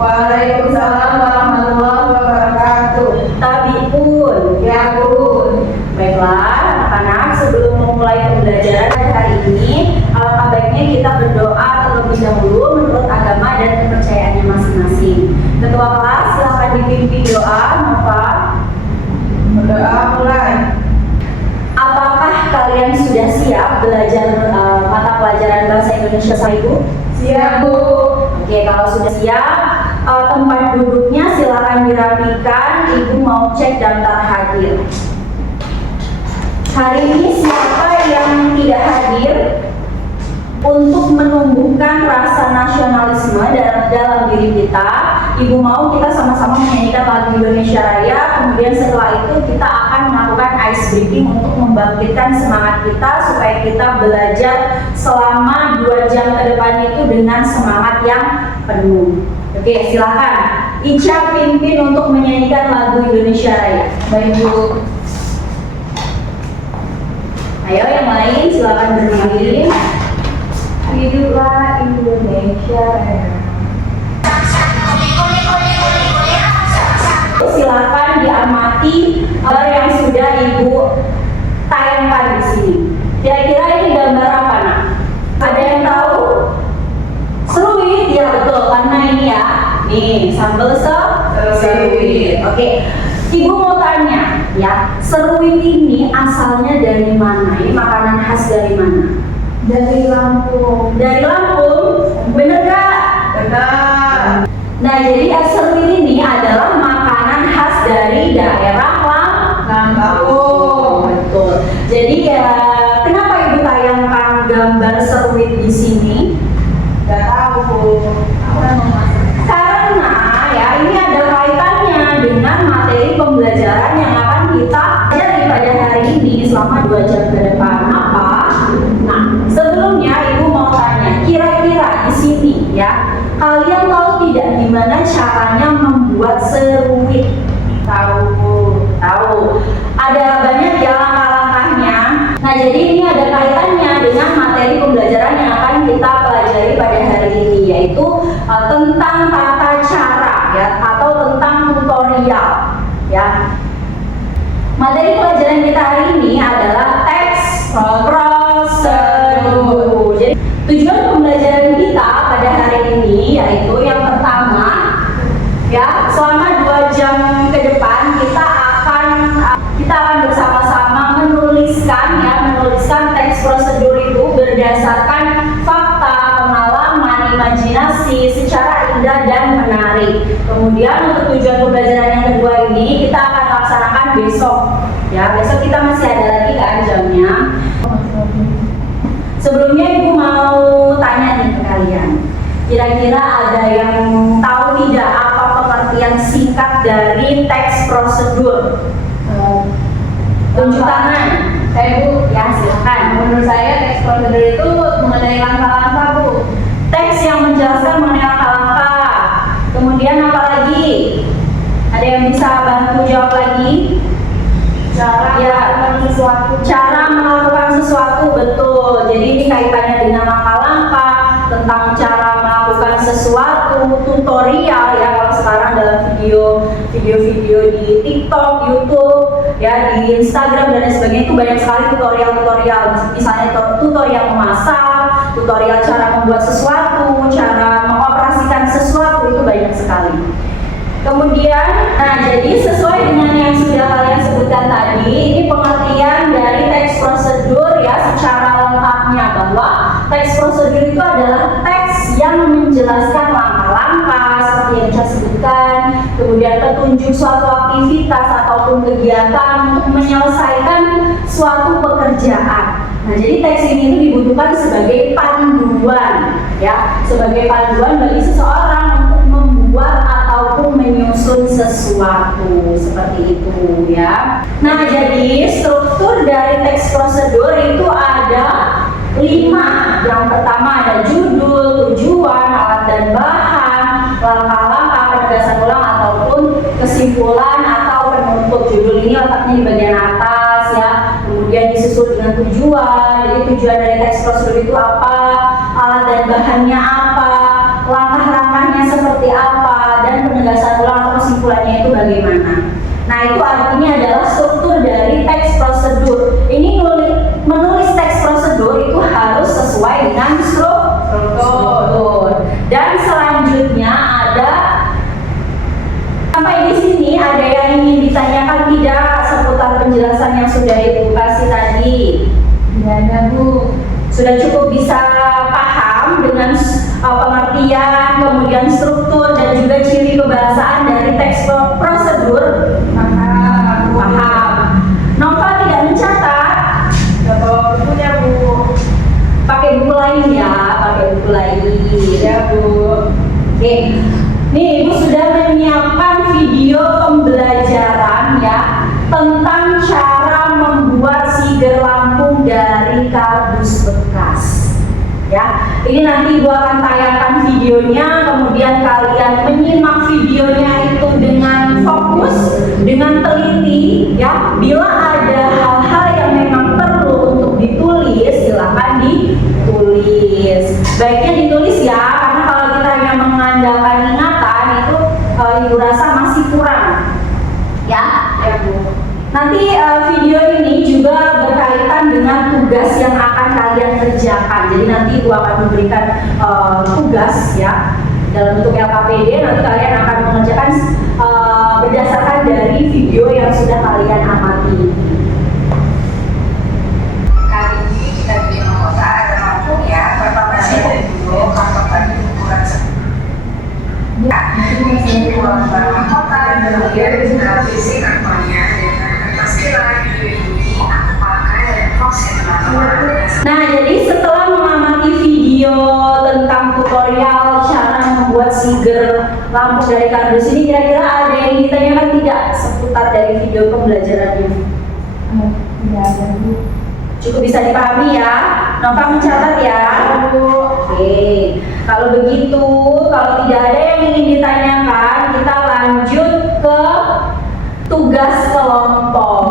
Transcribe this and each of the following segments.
Waalaikumsalam warahmatullahi wabarakatuh. Tabiun. Ya Bun. Baiklah, anak-anak, sebelum memulai pembelajaran hari ini, alangkah baiknya kita berdoa terlebih dahulu menurut agama dan kepercayaannya masing-masing. Ketua kelas, silakan dipimpin doa. Nova. Berdoa mulai. Apakah kalian sudah siap belajar mata pelajaran bahasa Indonesia sama Ibu? Siap Bu. Oke, kalau sudah siap, tempat duduknya silakan dirapikan. Ibu mau cek daftar hadir. Hari ini siapa yang tidak hadir? Untuk menumbuhkan rasa nasionalisme dalam diri kita, Ibu mau kita sama-sama menyanyikan lagu Indonesia Raya. Kemudian setelah itu kita akan melakukan ice breaking untuk membangkitkan semangat kita supaya kita belajar selama 2 jam ke depan itu dengan semangat yang penuh. Oke, silakan Ica pimpin untuk menyanyikan lagu Indonesia Raya. Baik Bu. Ayo yang lain silakan berdiri. Hiduplah Indonesia Raya. Silakan diamati yang sudah Ibu tayangkan di sini. Kira-kira ini gambar apa, Nak? Ada yang tahu? Seruit, ya betul, karena ini ya. Nih, sambal seruit. Oke. Ibu mau tanya, ya, seruit ini asalnya dari mana? Ini makanan khas dari mana? Dari Lampung. Dari Lampung, bener gak? Benar. Nah, jadi seruit ini adalah makanan khas dari daerah Lampung. Betul. Jadi ya, kenapa Ibu tayangkan gambar seruit di sini? Gak tahu Bu. Karena ya ini ada kaitannya dengan materi pembelajaran yang akan kita pelajari pada hari ini selama 2 jam ke depan. Apa? Nah, sebelumnya Ibu mau tanya, kira-kira di sini ya, kalian tahu tidak gimana caranya membuat seruit? Tahu. Tahu. Ada banyak ya langkah-langkahnya. Nah, jadi ini ada kaitannya dengan materi pembelajaran yang akan kita pelajari pada hari ini, yaitu tentang tata cara ya, atau tentang tutorial ya. Materi pelajaran kita hari ini adalah teks prosedur. Jadi tujuan pembelajaran kita pada hari ini yaitu yang pertama ya, selama 2 jam ke depan kita akan bersama-sama menuliskan teks prosedur itu berdasarkan fakta, pengalaman, imajinasi secara indah dan menarik. Kemudian untuk tujuan pembelajaran yang kedua ini kita akan laksanakan besok. Ya, besok kita masih ada lagi kan jamnya. Sebelumnya Ibu mau tanya nih ke kalian. Kira-kira ada yang tahu tidak apa pengertian singkat dari teks prosedur? Tunjuk tangan. Saya Bu. Ya, silakan. Menurut saya teks prosedur itu mengenai langkah-langkah Bu. Teks yang menjelaskan mengenai langkah-langkah. Kemudian apa lagi? Ada yang bisa bantu jawab lagi? Cara melakukan sesuatu. Cara melakukan sesuatu, betul. Jadi ini kaitannya dengan langkah-langkah, tentang cara melakukan sesuatu, tutorial ya, kalau sekarang dalam video-video di TikTok, YouTube, ya di Instagram dan lain sebagainya itu banyak sekali tutorial-tutorial. Misalnya tutorial memasak, tutorial cara membuat sesuatu, cara mengoperasikan sesuatu, itu banyak sekali. Kemudian, nah jadi sesuai dengan yang sudah kalian sebutkan tadi, ini pengertian dari teks prosedur ya secara lengkapnya, bahwa teks prosedur itu adalah teks yang menjelaskan langkah-langkah seperti yang saya sebutkan, kemudian petunjuk suatu aktivitas ataupun kegiatan untuk menyelesaikan suatu pekerjaan. Nah, jadi teks ini itu dibutuhkan sebagai panduan ya, sebagai panduan bagi seseorang untuk membuat ataupun menyusun sesuatu seperti itu ya. Nah, jadi struktur dari teks prosedur itu ada 5. Yang pertama ada judul, tujuan, alat dan bahan, langkah-langkah, penegasan ulang ataupun kesimpulan atau penutup. Judul ini letaknya di bagian atas ya. Kemudian disusul dengan tujuan. Jadi tujuan dari teks prosedur itu apa? Alat dan bahannya apa? Langkah-langkahnya seperti apa? bagaimana. Nah, itu artinya adalah struktur dari teks prosedur. Ini menulis teks prosedur itu harus sesuai dengan struktur. Dan selanjutnya ada, sampai di sini ada yang ingin ditanyakan tidak seputar penjelasan yang sudah Ibu kasih tadi? Tidak ada, Bu. Sudah cukup bisa paham dengan pengertian, kemudian struktur dan juga ciri kebahasaan dari teks prosedur? Paham. Nova tidak mencatat? Tidak bawa bukunya, Bu. Pakai buku lain ya, pakai buku lain. Ya, Bu. Oke. Nih, Ibu sudah menyiapkan video pembelajaran ya tentang cara membuat siger Lampung dari kardus bekas. Ya, ini nanti Ibu akan tayangkan videonya, kemudian kalian menyimak videonya itu dengan fokus, dengan teliti, ya. Bila ada hal-hal yang memang perlu untuk ditulis, silakan ditulis. Baiknya ditulis ya, karena kalau kita hanya mengandalkan ingatan itu Ibu rasa masih kurang, ya. Ya, Bu. Nanti video ini juga berkaitan dengan tugas yang akan kalian kerjakan. Jadi nanti Ibu akan memberikan tugas ya dalam bentuk LKPD. Nanti kalian akan mengerjakan berdasarkan dari video yang sudah kalian amati. Kali ini kita bikin kota ada Lampung ya. Pertama dari dulu kantor tadi ukuran ya. Ini ruang bangun kota, kemudian fisik kantornya dengan kertas kilat. Video ini aku pakai dan proses teman-teman. Nah, jadi setelah mengamati video tentang tutorial cara membuat siger lampu dari kardus ini, kira-kira ada yang ditanyakan tidak seputar dari video pembelajaran ini? Tidak ada, Bu. Cukup bisa dipahami ya. Nova mencatat ya. Oke. Kalau begitu, kalau tidak ada yang ingin ditanyakan, kita lanjut ke tugas kelompok.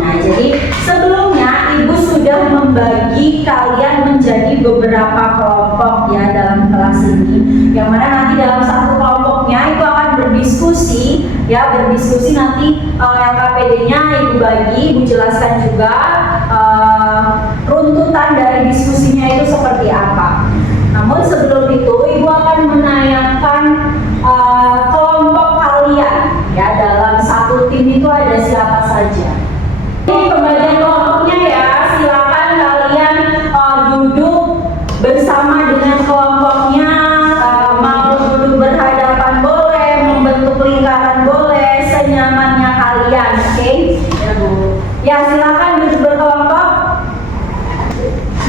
Nah, jadi sebelumnya Ibu sudah membagi kalian menjadi beberapa kelompok ya dalam kelas ini. Yang mana nanti dalam satu kelompoknya Ibu akan berdiskusi ya, berdiskusi nanti LKPD-nya Ibu bagi, Ibu jelaskan juga runtutan dari diskusinya itu seperti apa. Namun sebelum itu Ibu akan menayangkan kelompok kalian ya, dalam satu tim itu ada siapa saja. Ini pembagian kelompoknya ya, silakan kalian duduk bersama dengan kelompoknya, mau duduk berhadapan boleh, membentuk lingkaran boleh, senyamannya kalian, oke? Ya, Bu. Ya, silakan duduk berkelompok.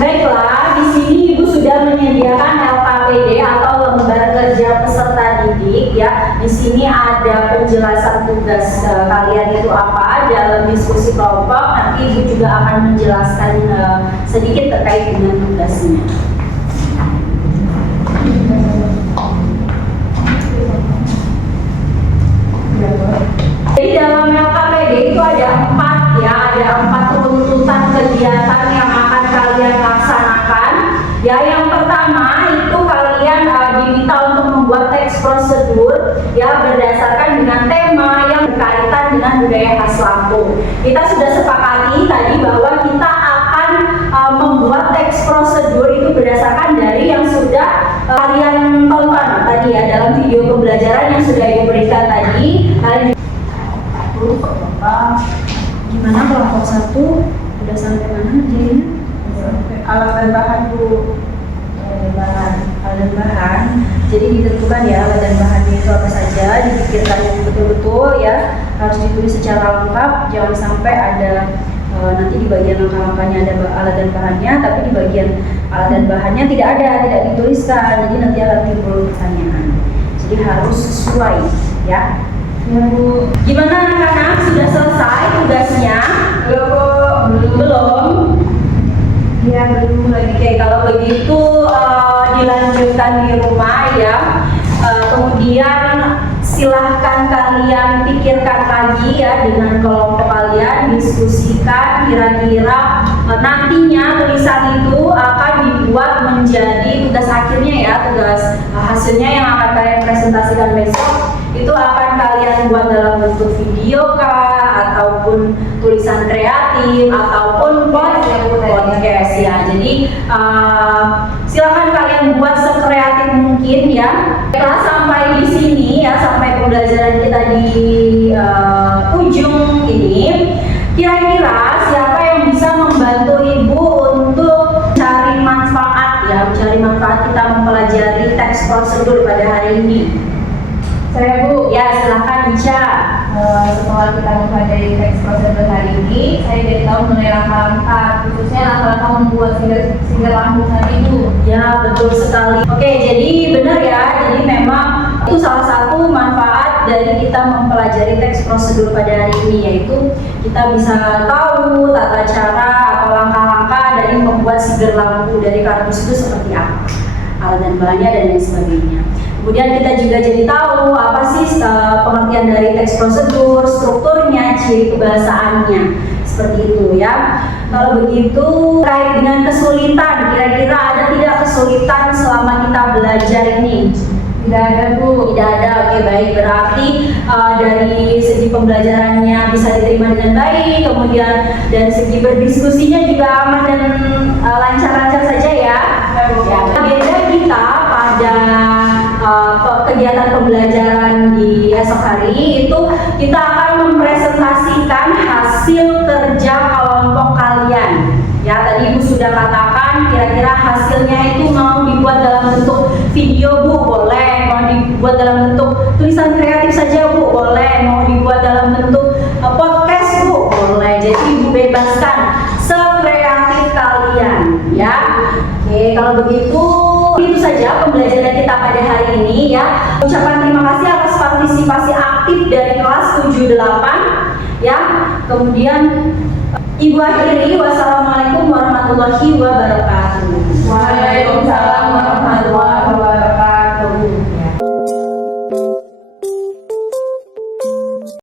Baiklah, di sini Ibu sudah menyediakan LKPD atau lembar kerja peserta didik ya. Di sini ada penjelasan tugas kalian itu apa dalam diskusi kelompok. Nanti Ibu juga akan menjelaskan sedikit terkait dengan tugasnya. Jadi dalam LKPD itu ada 4 ya, ada 4 runtutan kegiatan yang akan kalian laksanakan. Ya, yang pertama itu kalian diminta untuk membuat teks prosedur ya berdasarkan dengan tema yang berkaitan dengan budaya khas Lampung. Kita sudah sepakati tadi bahwa kita akan membuat teks prosedur itu berdasarkan dari yang sudah kalian tonton tadi ya dalam video pembelajaran yang sudah Ibu berikan tadi. Kalian gimana kelompok 1 udah sampai mana jadinya? Alat dan bahan, Bu. Alat dan bahan. Jadi ditentukan ya alat dan bahannya itu apa saja, dipikirkan yang betul-betul ya, harus ditulis secara lengkap, jangan sampai ada nanti di bagian langkah-langkahnya ada alat dan bahannya, tapi di bagian alat dan bahannya tidak ada, tidak dituliskan, jadi nanti akan timbul pertanyaan. Jadi harus sesuai ya. Ya, Bu. Gimana anak-anak, sudah selesai tugasnya? Belum, Bu. Belum? Ya, belum lagi. Oke, kalau begitu dilanjutkan di rumah ya. Kemudian silahkan kalian pikirkan lagi ya dengan kelompok kalian, diskusikan kira-kira nantinya tulisan itu akan dibuat menjadi tugas akhirnya ya, tugas hasilnya yang akan kalian presentasikan besok. itu akan kalian buat dalam bentuk video kah, ataupun tulisan kreatif, ataupun podcast ya. Jadi silakan kalian buat sekreatif mungkin ya. Kita sampai di sini ya, sampai pembelajaran kita di ujung ini. Kira-kira siapa yang bisa membantu Ibu untuk cari manfaat ya, mencari manfaat kita mempelajari teks prosedur pada hari ini? Saya Bu, Ya, silakan Ica. setelah kita mempelajari teks prosedur hari ini, saya jadi tahu mengenai langkah-langkah, khususnya langkah-langkah membuat single lambung tadi Bu. Ya, betul sekali. Oke, jadi benar ya. Jadi memang itu salah satu manfaat dari kita mempelajari teks prosedur pada hari ini, yaitu kita bisa tahu tata cara atau langkah-langkah dari membuat sigar lampu dari kardus itu seperti apa, alat dan bahannya dan lain sebagainya. Kemudian kita juga jadi tahu apa sih pengertian dari teks prosedur, strukturnya, ciri kebahasaannya, seperti itu ya. Kalau begitu, terkait dengan kesulitan, kira-kira ada tidak kesulitan selama kita belajar ini? Tidak ada Bu. Tidak ada, oke baik. Berarti dari segi pembelajarannya bisa diterima dengan baik, kemudian dari segi berdiskusinya juga aman dan lancar-lancar saja ya. Ya, agenda kita pada kegiatan pembelajaran di esok hari itu kita akan mempresentasikan hasil kerja kelompok kalian. Ya, tadi Ibu sudah katakan kira-kira hasilnya itu mau dibuat dalam bentuk video Bu, boleh. Mau dibuat dalam bentuk tulisan kreatif saja Bu, boleh. Mau dibuat dalam bentuk podcast Bu, boleh. Jadi Ibu bebaskan sekreatif kalian ya. Oke, kalau begitu itu saja pembelajaran kita pada hari ini ya. Ucapan terima kasih atas partisipasi aktif dari kelas 78 ya. Kemudian Ibu akhiri, wassalamualaikum warahmatullahi wabarakatuh. Waalaikumsalam.